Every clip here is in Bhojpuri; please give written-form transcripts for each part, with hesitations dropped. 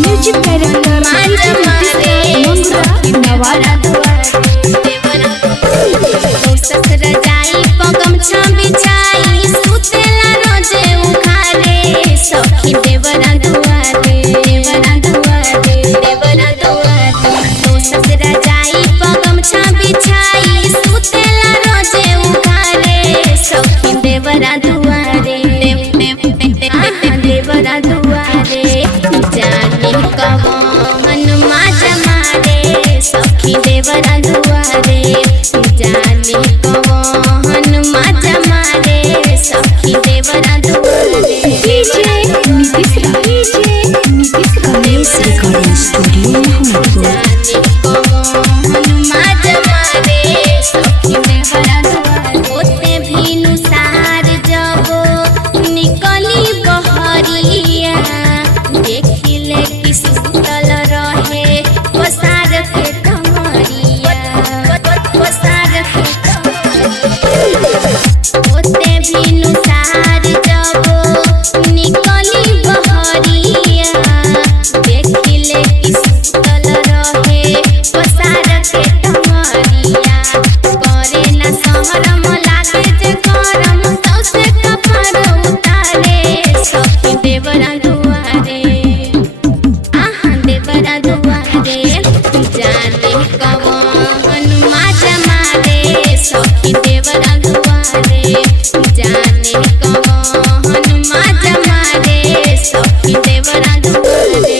म्यूजिक डायरेक्टर ससुरजाई पगम बिछाई सुतेला रोजे उखारे सखी देवरा दुआरे ससुरजाई पगम बिछाई सुतेला रोजे उखारे सखी देवरा दुआरे देवरा दुआरे जाने कवन माजा मारे सखी देवरा दुआरे जाने कवन माजा मारे सखी देवरा दुआरे कमलेश रिकॉर्डिंग स्टूडियो मोहम्मदपुर। जाने कवन माजा मारे सखी देवरा दुआरे होते भीनु सार जबो निकली बहरिया देखिले कि सुतल रहे पसार के कमरिया होते भीनु सार जबो निकली बहरिया देखिले कि सुतल रहे पसार के कमरिया करे ना सहरम लागे जे करम सौसे कपार उतारे सखी देवरा दुआरे देवरा दुआरे जाने कवन माजा मारे सखी देवरा दुआरे जाने कवन माजा मारे सखी देवरा दुआरे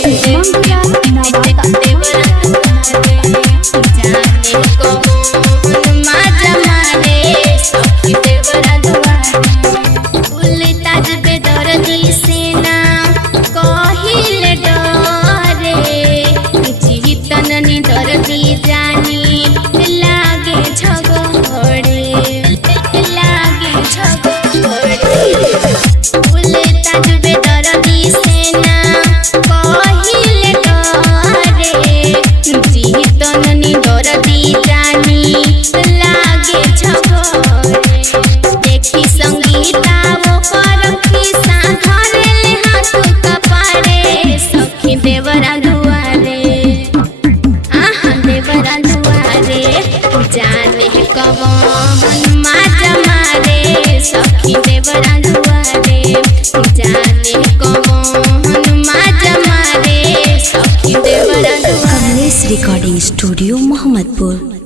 देवरा दुआरे जाने कवन माजा मारे सखी देवरा दुआरे उल्ताज बेदर्दी सेना कहिले डरे जीतन निदर्दी जानी लागे झगड़े उल्ताज बेदर्दी सेना कहिले डरे जीतन निदर्दी जानी लागे झगड़े देखी संगीता वो परखी साधरेले हाथ कपारे सखी देवरा दुआरे देवरा दुआरे जाने कवन माजा मारे सखी देवरा दुआरे जाने कवन माजा मारे सखी देवरा दुआरे। Kamlesh recording studio Mohammadpur.